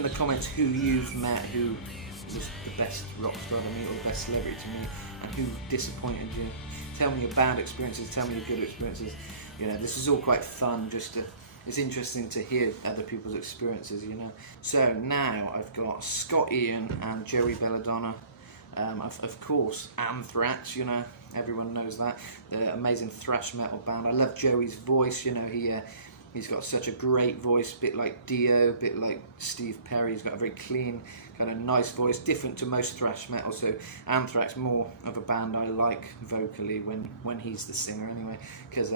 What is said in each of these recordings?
in the comments who you've met, who was the best rock star to meet or the best celebrity to meet, and who disappointed you. Tell me your bad experiences, tell me your good experiences. You know, this is all quite fun, it's interesting to hear other people's experiences, you know. So now I've got Scott Ian and Joey Belladonna. Of course, Anthrax, you know, everyone knows that. The amazing thrash metal band. I love Joey's voice, you know, he's got such a great voice, bit like Dio, bit like Steve Perry. He's got a very clean, kind of nice voice, different to most thrash metal. So Anthrax, more of a band I like vocally when he's the singer anyway, because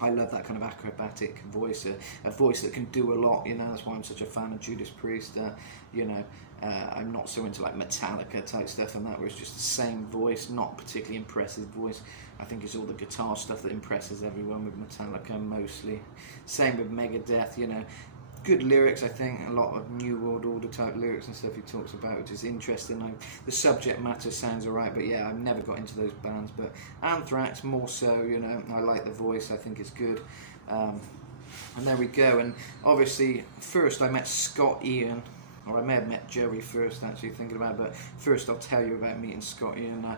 I love that kind of acrobatic voice, a voice that can do a lot, you know. That's why I'm such a fan of Judas Priest. You know, I'm not so into like Metallica type stuff and that, where it's just the same voice, not particularly impressive voice. I think it's all the guitar stuff that impresses everyone with Metallica mostly. Same with Megadeth, you know. Good lyrics, I think, a lot of New World Order type lyrics and stuff he talks about, which is interesting. Like, the subject matter sounds alright, but yeah, I've never got into those bands. But Anthrax, more so, you know, I like the voice, I think it's good. And there we go. And obviously, first I met Scott Ian, or I may have met Joey first, actually, thinking about it, but first I'll tell you about meeting Scott Ian.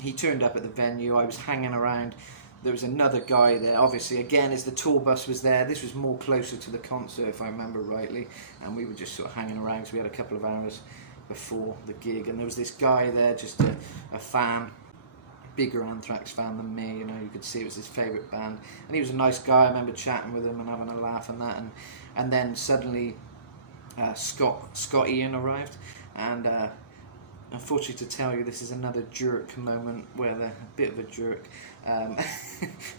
He turned up at the venue, I was hanging around. There was another guy there, obviously, again, as the tour bus was there. This was more closer to the concert, if I remember rightly, and we were just sort of hanging around because we had a couple of hours before the gig, and there was this guy there, just a fan, bigger Anthrax fan than me, you know. You could see it was his favourite band, and he was a nice guy. I remember chatting with him and having a laugh and that, and then suddenly Scott Ian arrived, and unfortunately to tell you, this is another jerk moment where they're a bit of a jerk.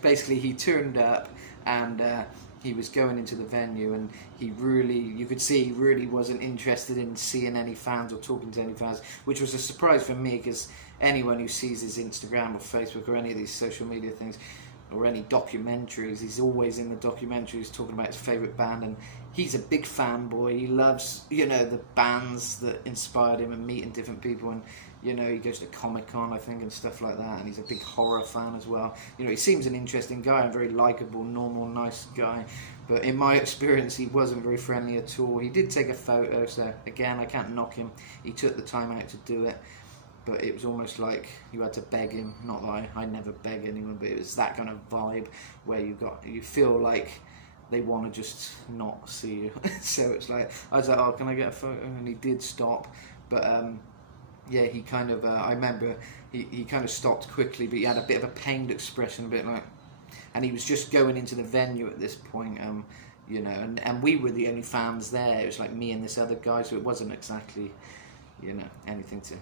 Basically, he turned up and he was going into the venue, and you could see he really wasn't interested in seeing any fans or talking to any fans, which was a surprise for me, because anyone who sees his Instagram or Facebook or any of these social media things or any documentaries, he's always in the documentaries talking about his favourite band, and he's a big fanboy. He loves, you know, the bands that inspired him and meeting different people, and you know, he goes to Comic-Con, I think, and stuff like that, and he's a big horror fan as well. You know, he seems an interesting guy, a very likeable, normal, nice guy, but in my experience, he wasn't very friendly at all. He did take a photo, so again, I can't knock him. He took the time out to do it, but it was almost like you had to beg him. Not that I never beg anyone, but it was that kind of vibe where you feel like they want to just not see you. So it's like, I was like, oh, can I get a photo? And he did stop, but yeah, he kind of, I remember he kind of stopped quickly, but he had a bit of a pained expression, a bit like, and he was just going into the venue at this point, you know, and we were the only fans there. It was like me and this other guy, so it wasn't exactly, you know, anything to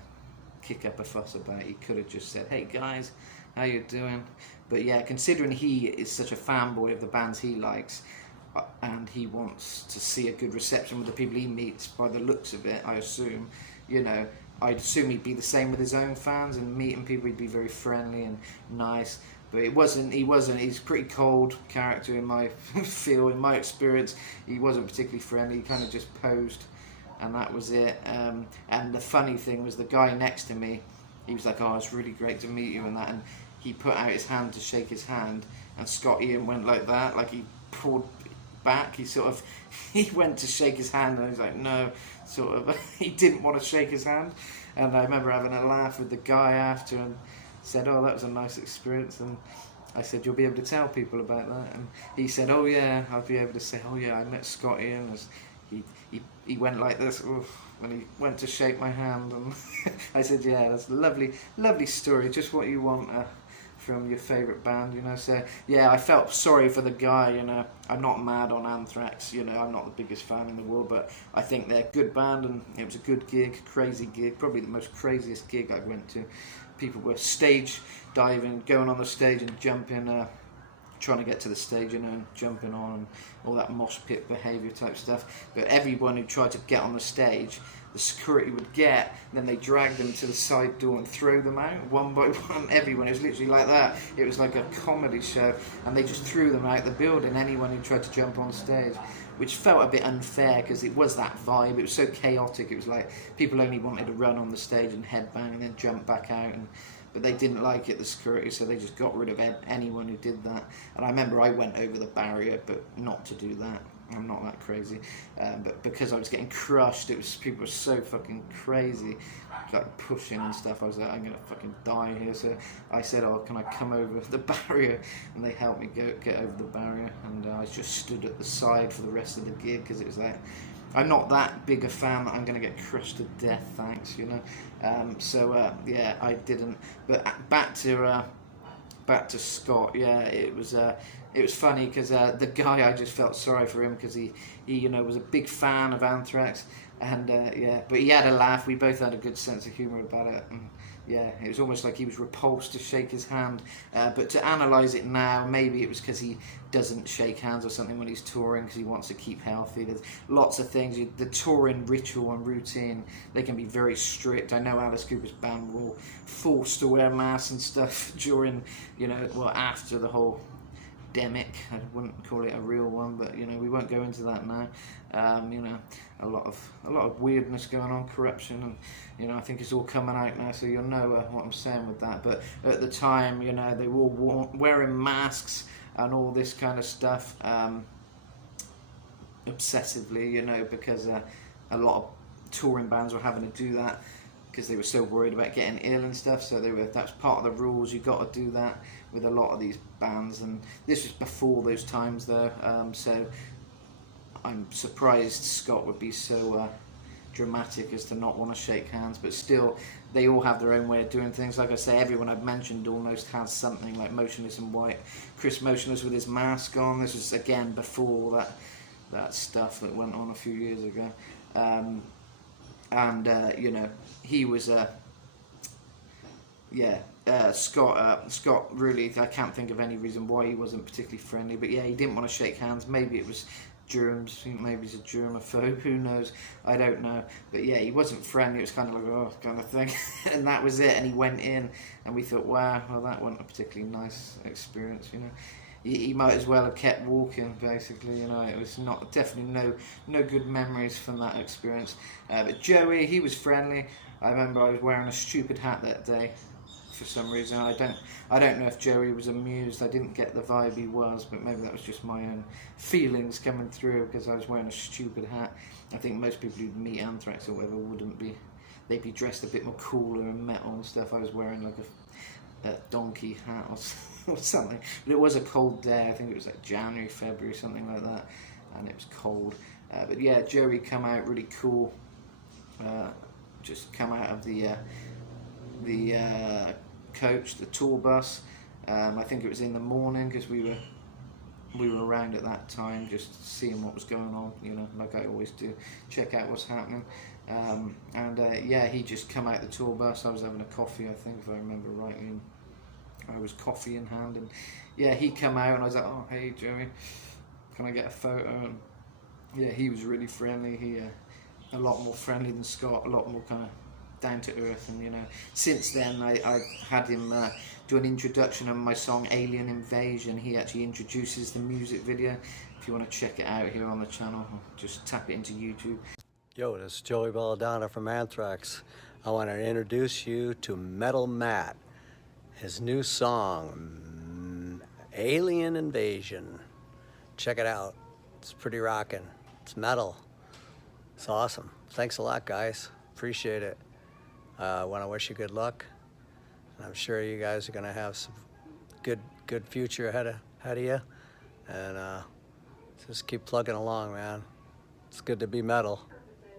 kick up a fuss about. He could have just said, hey guys, how you doing? But yeah, considering he is such a fanboy of the bands he likes, and he wants to see a good reception with the people he meets, by the looks of it, I assume, you know, I'd assume he'd be the same with his own fans, and meeting people he'd be very friendly and nice. But he's a pretty cold character in my in my experience. He wasn't particularly friendly. He kind of just posed, and that was it. And the funny thing was, the guy next to me, he was like, oh, it's really great to meet you and that, and he put out his hand to shake his hand, and Scott Ian went like that, like he pulled back. He went to shake his hand, and he was like, no, sort of. He didn't want to shake his hand, and I remember having a laugh with the guy after, and said, oh, that was a nice experience. And I said, you'll be able to tell people about that? And he said, oh yeah, I'll be able to say, oh yeah, I met Scott Ian. He went like this when he went to shake my hand, and I said, yeah, that's a lovely story, just what you want from your favourite band, you know. So yeah, I felt sorry for the guy, you know. I'm not mad on Anthrax, you know, I'm not the biggest fan in the world, but I think they're a good band, and it was a good gig, crazy gig, probably the most craziest gig I went to. People were stage diving, going on the stage and jumping, trying to get to the stage, you know, and jumping on, and all that mosh pit behaviour type stuff. But everyone who tried to get on the stage, the security would get, and then they dragged them to the side door and throw them out one by one. Everyone, it was literally like that. It was like a comedy show, and they just threw them out the building, anyone who tried to jump on stage, which felt a bit unfair, because it was that vibe. It was so chaotic. It was like people only wanted to run on the stage and headbang and then jump back out, but they didn't like it, the security, so they just got rid of anyone who did that. And I remember I went over the barrier, but not to do that. I'm not that crazy, but because I was getting crushed, people were so fucking crazy, like pushing and stuff. I was like, I'm gonna fucking die here. So I said, oh, can I come over the barrier? And they helped me get over the barrier, and I just stood at the side for the rest of the gig, because it was like, I'm not that big a fan that I'm gonna get crushed to death, thanks, you know. Yeah, I didn't. But back to Scott. Yeah, it was funny, because the guy, I just felt sorry for him, because he you know, was a big fan of Anthrax, and yeah, but he had a laugh. We both had a good sense of humour about it, and yeah, it was almost like he was repulsed to shake his hand. But to analyse it now, maybe it was because he doesn't shake hands or something when he's touring, because he wants to keep healthy. There's lots of things. The touring ritual and routine, they can be very strict. I know Alice Cooper's band were all forced to wear masks and stuff during, you know, well, after the whole demic. I wouldn't call it a real one, but you know, we won't go into that now. You know, a lot of weirdness going on, corruption, and you know, I think it's all coming out now, so you'll know what I'm saying with that. But at the time, you know, they were all wearing masks and all this kind of stuff, obsessively, you know, because a lot of touring bands were having to do that because they were so worried about getting ill and stuff. So that's part of the rules. You got to do that with a lot of these bands, and this was before those times though. So I'm surprised Scott would be so dramatic as to not want to shake hands, but still, they all have their own way of doing things. Like I say, everyone I've mentioned almost has something, like Motionless in White, Chris Motionless with his mask on. This was again before that stuff that went on a few years ago. You know, he was Scott really, I can't think of any reason why he wasn't particularly friendly, but yeah, he didn't want to shake hands. Maybe it was germs, maybe he's a germaphobe, who knows, I don't know, but yeah, he wasn't friendly. It was kind of like, oh, kind of thing. And that was it, and he went in, and we thought, wow, well, that wasn't a particularly nice experience, you know. He might as well have kept walking, basically, you know. It was definitely no good memories from that experience. But Joey, he was friendly. I remember I was wearing a stupid hat that day for some reason. I don't know if Joey was amused. I didn't get the vibe he was, but maybe that was just my own feelings coming through, because I was wearing a stupid hat. I think most people who'd meet Anthrax or whatever wouldn't be. They'd be dressed a bit more cooler and metal and stuff. I was wearing like a donkey hat or something. But it was a cold day. I think it was like January, February, something like that, and it was cold. But yeah, Joey come out really cool. Just come out of the coach, the tour bus. I think it was in the morning, because we were around at that time, just seeing what was going on, you know, like I always do, check out what's happening. Yeah, he just come out the tour bus. I was having a coffee, I think, if I remember rightly, and I was coffee in hand, and yeah, he come out, and I was like, oh, hey Joey, can I get a photo? And yeah, he was really friendly. He a lot more friendly than Scott, a lot more kind of down to earth, and you know, since then I've had him do an introduction of my song Alien Invasion. He actually introduces the music video. If you want to check it out here on the channel, just tap it into YouTube. Yo, this is Joey Belladonna from Anthrax. I want to introduce you to Metal Matt, his new song, Alien Invasion. Check it out. It's pretty rockin'. It's metal. It's awesome. Thanks a lot, guys. Appreciate it. I want to wish you good luck. And I'm sure you guys are going to have some good future ahead of you. And just keep plugging along, man. It's good to be metal.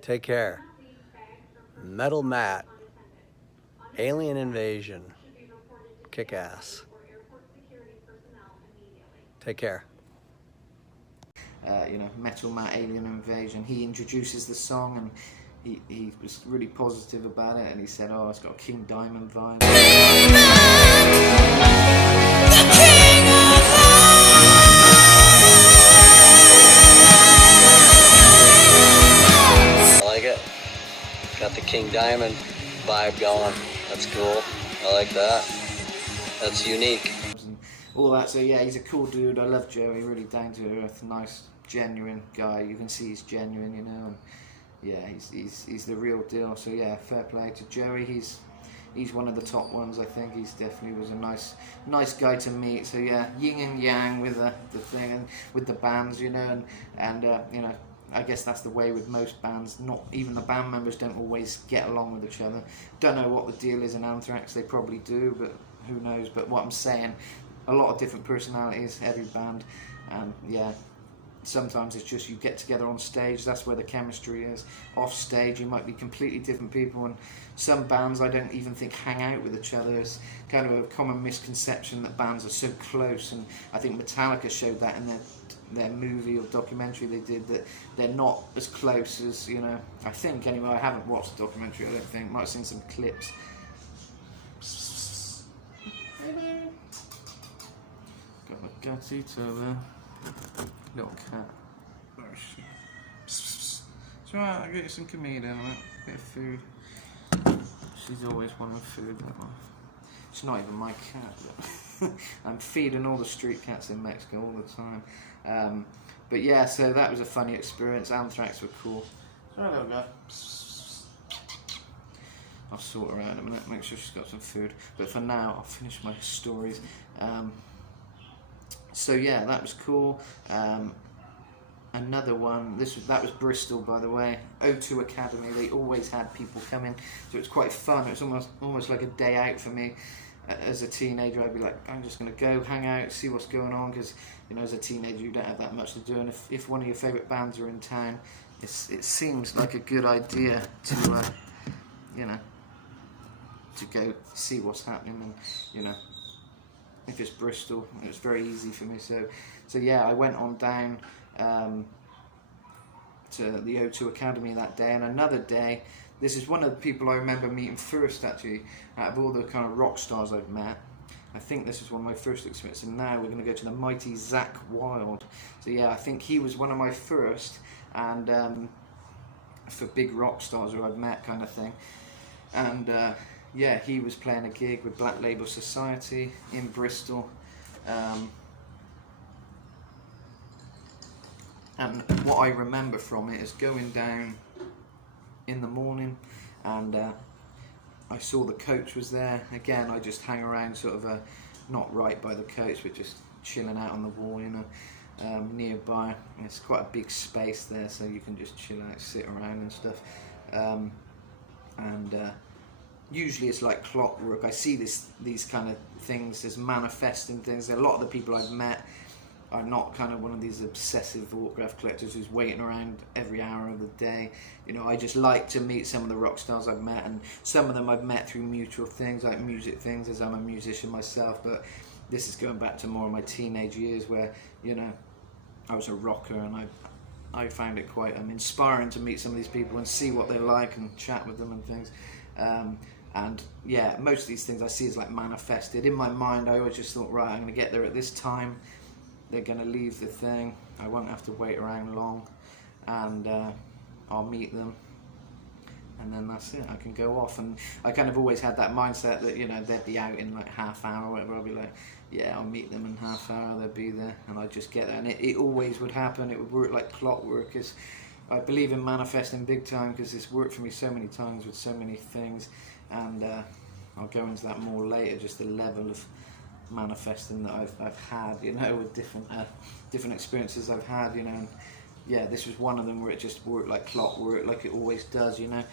Take care. Metal Matt, Alien Invasion, kick ass. Take care. You know, Metal Matt, Alien Invasion. He introduces the song, and he was really positive about it, and he said, oh, it's got a King Diamond vibe. I like it. Got the King Diamond vibe going. That's cool. I like that. That's unique. And all that, so yeah, he's a cool dude. I love Joey, really down to earth, nice, genuine guy. You can see he's genuine, you know, and yeah, he's the real deal. So yeah, fair play to Joey. He's he's one of the top ones. I think he's definitely was a nice guy to meet. So yeah, yin and yang with the thing and with the bands, you know, and you know, I guess that's the way with most bands. Not even the band members don't always get along with each other. Don't know what the deal is in Anthrax. They probably do, but who knows. But what I'm saying, a lot of different personalities, every band, and yeah. Sometimes it's just you get together on stage, that's where the chemistry is. Off stage you might be completely different people, and some bands I don't even think hang out with each other. It's kind of a common misconception that bands are so close, and I think Metallica showed that in their movie or documentary they did, that they're not as close as, you know, I think anyway. I haven't watched the documentary, I don't think. Might have seen some clips. Got my gatito there. Little cat. Oh shit. It's alright, I'll get you some comedian, a bit of food. She's always wanting food, that one. It's not even my cat, but I'm feeding all the street cats in Mexico all the time. But yeah, so that was a funny experience. Anthrax were cool. Sorry, little guy. I'll sort her out in a minute, make sure she's got some food. But for now, I'll finish my stories. So yeah, that was cool. Another one, that was Bristol, by the way. O2 Academy, they always had people coming, so it's quite fun. It was almost like a day out for me. As a teenager, I'd be like, I'm just going to go hang out, see what's going on, because, you know, as a teenager you don't have that much to do, and if one of your favourite bands are in town, it seems like a good idea to, you know, to go see what's happening. And, you know, if it's Bristol, it was very easy for me. So yeah, I went on down to the O2 Academy that day. And another day, this is one of the people I remember meeting first, actually, out of all the kind of rock stars I've met. I think this was one of my first experiences, and now we're going to go to the mighty Zakk Wylde. So yeah, I think he was one of my first, and for big rock stars who I've met, kind of thing. And yeah, he was playing a gig with Black Label Society in Bristol. And what I remember from it is going down in the morning, and I saw the coach was there. Again, I just hang around sort of not right by the coach, but just chilling out on the wall, you know, nearby. And it's quite a big space there, so you can just chill out, sit around and stuff. Usually it's like clockwork. I see these kind of things as manifesting things. A lot of the people I've met are not kind of one of these obsessive autograph collectors who's waiting around every hour of the day. You know, I just like to meet some of the rock stars I've met, and some of them I've met through mutual things, like music things, as I'm a musician myself. But this is going back to more of my teenage years where, you know, I was a rocker, and I found it quite inspiring to meet some of these people and see what they're like and chat with them and things. And yeah, most of these things I see as like manifested. In my mind, I always just thought, right, I'm going to get there at this time. They're going to leave the thing. I won't have to wait around long. And I'll meet them. And then that's it. I can go off. And I kind of always had that mindset that, you know, they'd be out in like half hour or whatever. I'll be like, yeah, I'll meet them in half hour. They'll be there. And I'd just get there. And it always would happen. It would work like clockwork. I believe in manifesting big time, because it's worked for me so many times with so many things. And I'll go into that more later, just the level of manifesting that I've had, you know, with different experiences I've had, you know. And yeah, this was one of them where it just worked like clockwork, like it always does, you know.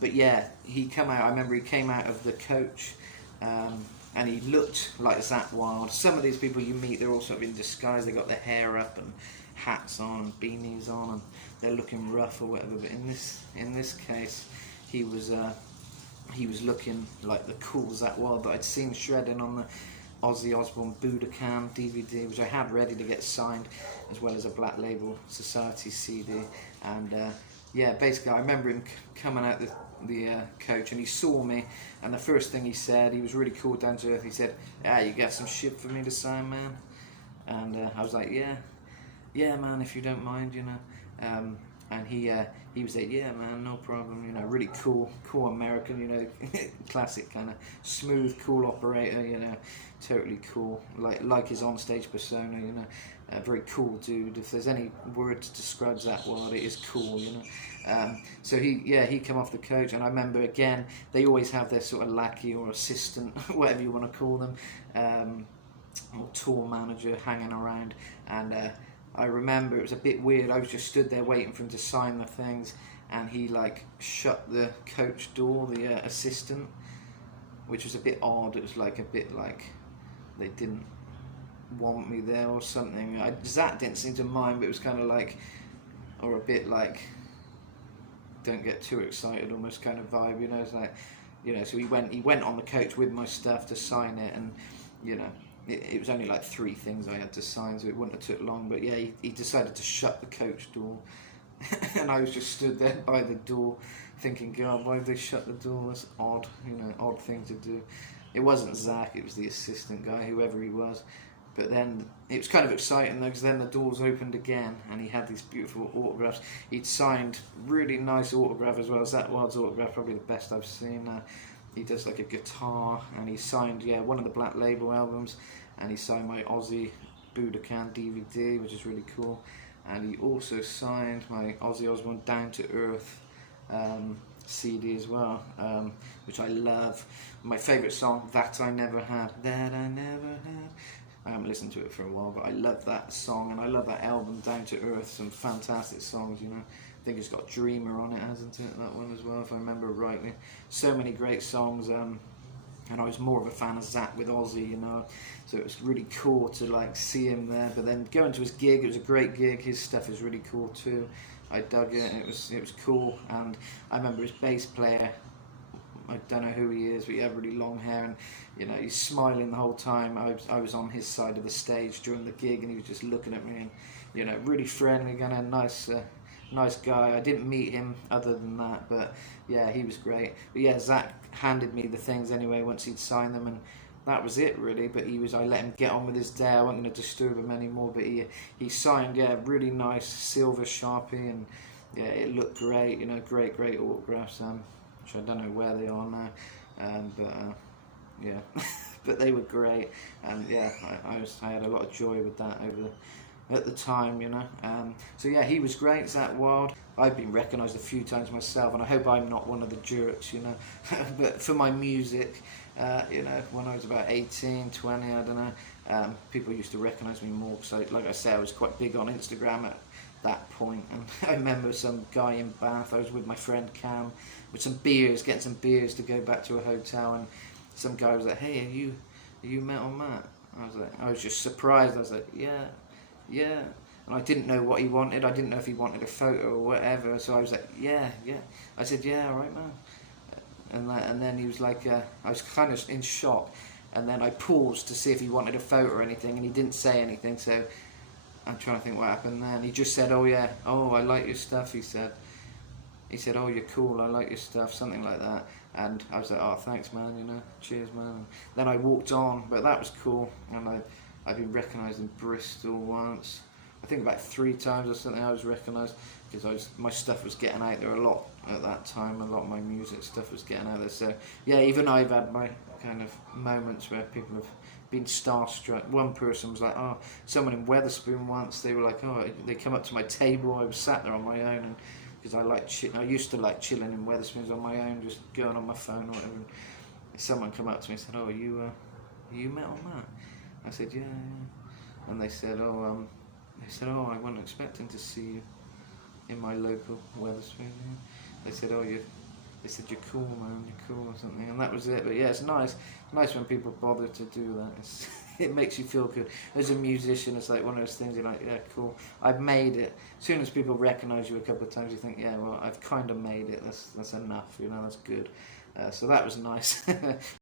But yeah, he came out. I remember he came out of the coach, and he looked like Zakk Wylde. Some of these people you meet, they're all sort of in disguise. They got their hair up and hats on and beanies on, and they're looking rough or whatever. But in this case, he was looking like the cool Zakk Wylde that I'd seen shredding on the Ozzy Osbourne Budokan DVD, which I had ready to get signed, as well as a Black Label Society CD. And yeah, basically I remember him coming out the coach, and he saw me, and the first thing he said, he was really cool, down to earth. He said, you got some shit for me to sign, man? And I was like, yeah man, if you don't mind, you know. and he was like, yeah man, no problem, you know, really cool American, you know, classic kind of smooth, cool operator, you know, totally cool, like his onstage persona, you know, a very cool dude. If there's any word to describe Zakk Wylde, it is cool, you know. So he came off the coach, and I remember again, they always have their sort of lackey or assistant, whatever you want to call them, or tour manager hanging around, and I remember it was a bit weird. I was just stood there waiting for him to sign the things, and he like shut the coach door, the assistant, which was a bit odd. It was like a bit like they didn't want me there or something. Zakk didn't seem to mind, but it was kind of like, or a bit like, don't get too excited almost kind of vibe, you know. It's like, you know, so he went on the coach with my stuff to sign it, and you know, it was only like 3 things I had to sign, so it wouldn't have took long. But yeah, he decided to shut the coach door, and I was just stood there by the door thinking, God, why did they shut the door? That's odd, you know, odd thing to do. It wasn't Zakk, it was the assistant guy, whoever he was. But then it was kind of exciting though, because then the doors opened again, and he had these beautiful autographs. He'd signed really nice autograph as well. Zakk Wylde's autograph, probably the best I've seen. He does like a guitar, and he signed one of the Black Label albums, and he signed my Ozzy Budokan DVD, which is really cool. And he also signed my Ozzy Osbourne Down to Earth CD as well, which I love. My favourite song, That I Never Had. That I Never Had. I haven't listened to it for a while, but I love that song, and I love that album, Down to Earth. Some fantastic songs, you know. I think it's got Dreamer on it, hasn't it? That one as well, if I remember rightly. So many great songs, and I was more of a fan of Zakk with Ozzy, you know. So it was really cool to like see him there. But then going to his gig, it was a great gig. His stuff is really cool too. I dug it. It was cool, and I remember his bass player. I don't know who he is, but he had really long hair, and you know, he's smiling the whole time. I was on his side of the stage during the gig, and he was just looking at me, and you know, really friendly, kind of nice guy. I didn't meet him other than that, but yeah, he was great. But yeah, Zakk handed me the things anyway once he'd signed them, and that was it really. But I let him get on with his day. I wasn't going to disturb him anymore. But he signed really nice silver Sharpie, and yeah, it looked great. You know, great autographs. Which I don't know where they are now, but yeah, but they were great, and yeah, I had a lot of joy with that at the time, you know. So yeah, he was great, Zakk Wylde. I've been recognised a few times myself, and I hope I'm not one of the jerks, you know. But for my music, you know, when I was about 18, 20, I don't know, people used to recognise me more, because like I said, I was quite big on Instagram at that point. And I remember some guy in Bath, I was with my friend Cam with some beers, getting some beers to go back to a hotel, and some guy was like, hey, are you Metal Matt? I was just surprised. I was like, yeah, and I didn't know what he wanted. I didn't know if he wanted a photo or whatever, so I was like, yeah. I said, yeah, all right, man. And then he was like, I was kind of in shock, and then I paused to see if he wanted a photo or anything, and he didn't say anything, so I'm trying to think what happened then. He just said, oh yeah, oh, I like your stuff, he said, oh, you're cool, I like your stuff, something like that. And I was like, oh, thanks man, you know, cheers man. And then I walked on, but that was cool. And I've been recognised in Bristol once, I think about 3 times or something. I was recognised because my stuff was getting out there a lot at that time. A lot of my music stuff was getting out there. So yeah, even I've had my kind of moments where people have been starstruck. One person was like, oh, someone in Wetherspoon once, they were like, oh, they come up to my table, I was sat there on my own, and because I used to like chilling in Wetherspoons on my own, just going on my phone or whatever. Someone come up to me and said, oh, are you Metal Matt? I said, yeah. And they said, oh, I wasn't expecting to see you in my local Wetherspoon. They said, oh, they said, you're cool, man, you're cool, or something, and that was it. But yeah, it's nice when people bother to do that. It makes you feel good. As a musician, it's like one of those things, you're like, yeah, cool, I've made it. As soon as people recognise you a couple of times, you think, yeah, well, I've kind of made it, that's enough, you know, that's good. So that was nice.